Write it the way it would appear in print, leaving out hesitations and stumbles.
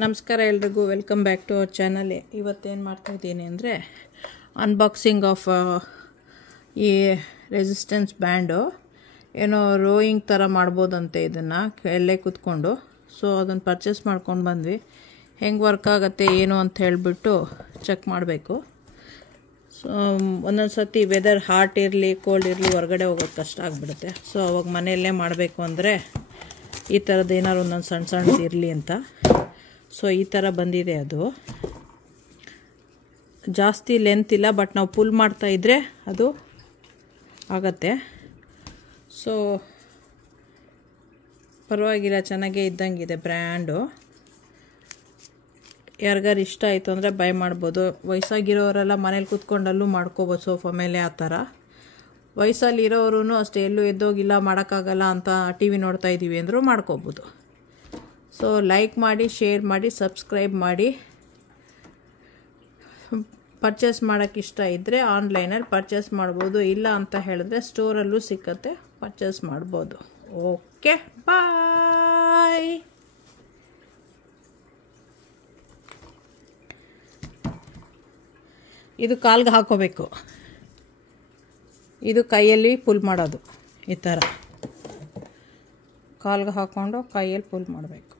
ನಮಸ್ಕಾರ ಎಲ್ರಿಗೂ, welcome back to our channel. ಇವತ್ತೇನು ಮಾಡ್ತಾಯಿದ್ದೀನಿ ಅಂದರೆ ಅನ್ಬಾಕ್ಸಿಂಗ್ ಆಫ್ ಈ ರೆಸಿಸ್ಟೆನ್ಸ್ ಬ್ಯಾಂಡು. ಏನೋ ರೋಯಿಂಗ್ ಥರ ಮಾಡ್ಬೋದಂತೆ ಇದನ್ನು ಎಲ್ಲೇ ಕೂತ್ಕೊಂಡು. ಸೊ ಅದನ್ನು ಪರ್ಚೇಸ್ ಮಾಡ್ಕೊಂಡು ಬಂದ್ವಿ. ಹೆಂಗೆ ವರ್ಕ್ ಆಗುತ್ತೆ ಏನು ಅಂತ ಹೇಳಿಬಿಟ್ಟು ಚೆಕ್ ಮಾಡಬೇಕು. ಸೊ ಒಂದೊಂದು ಸರ್ತಿ ವೆದರ್ ಹಾಟ್ ಇರಲಿ ಕೋಲ್ಡ್ ಇರಲಿ ಹೊರಗಡೆ ಹೋಗೋದು ಕಷ್ಟ ಆಗಿಬಿಡುತ್ತೆ. ಸೊ ಅವಾಗ ಮನೆಯಲ್ಲೇ ಮಾಡಬೇಕು ಅಂದರೆ ಈ ಥರದ್ದು ಏನಾದ್ರು ಒಂದೊಂದು ಸಣ್ಣ ಸಣ್ಣದು ಇರಲಿ ಅಂತ. ಸೊ ಈ ಥರ ಬಂದಿದೆ. ಅದು ಜಾಸ್ತಿ ಲೆಂತ್ ಇಲ್ಲ, ಬಟ್ ನಾವು ಪುಲ್ ಮಾಡ್ತಾಯಿದ್ರೆ ಅದು ಆಗತ್ತೆ. ಸೊ ಪರವಾಗಿಲ್ಲ, ಚೆನ್ನಾಗೇ ಇದ್ದಂಗಿದೆ ಬ್ರ್ಯಾಂಡು. ಯಾರಿಗಾರು ಇಷ್ಟ ಆಯಿತು ಅಂದರೆ ಬೈ ಮಾಡ್ಬೋದು. ವಯಸ್ಸಾಗಿರೋರೆಲ್ಲ ಮನೇಲಿ ಕೂತ್ಕೊಂಡಲ್ಲೂ ಮಾಡ್ಕೋಬೋದು, ಸೋಫಾ ಮೇಲೆ ಆ ಥರ. ವಯಸ್ಸಲ್ಲಿರೋರು ಅಷ್ಟೇ, ಎಲ್ಲೂ ಎದ್ದೋಗಿಲ್ಲ ಮಾಡೋಕ್ಕಾಗಲ್ಲ ಅಂತ ಟಿ ವಿ ನೋಡ್ತಾ ಇದ್ದೀವಿ ಅಂದರೂ ಮಾಡ್ಕೋಬೋದು. ಸೊ ಲೈಕ್ ಮಾಡಿ, ಶೇರ್ ಮಾಡಿ, ಸಬ್ಸ್ಕ್ರೈಬ್ ಮಾಡಿ. ಪರ್ಚೇಸ್ ಮಾಡೋಕ್ಕೆ ಇಷ್ಟ ಇದ್ದರೆ ಆನ್ಲೈನಲ್ಲಿ ಪರ್ಚೇಸ್ ಮಾಡ್ಬೋದು. ಇಲ್ಲ ಅಂತ ಹೇಳಿದ್ರೆ ಸ್ಟೋರಲ್ಲೂ ಸಿಕ್ಕತ್ತೆ, ಪರ್ಚೇಸ್ ಮಾಡ್ಬೋದು. ಓಕೆ, ಬಾಯ್. ಇದು ಕಾಲ್ಗೆ ಹಾಕೋಬೇಕು. ಇದು ಕೈಯಲ್ಲಿ ಪುಲ್ ಮಾಡೋದು. ಈ ಥರ ಕಾಲ್ಗೆ ಹಾಕ್ಕೊಂಡು ಕೈಯಲ್ಲಿ ಪುಲ್ ಮಾಡಬೇಕು.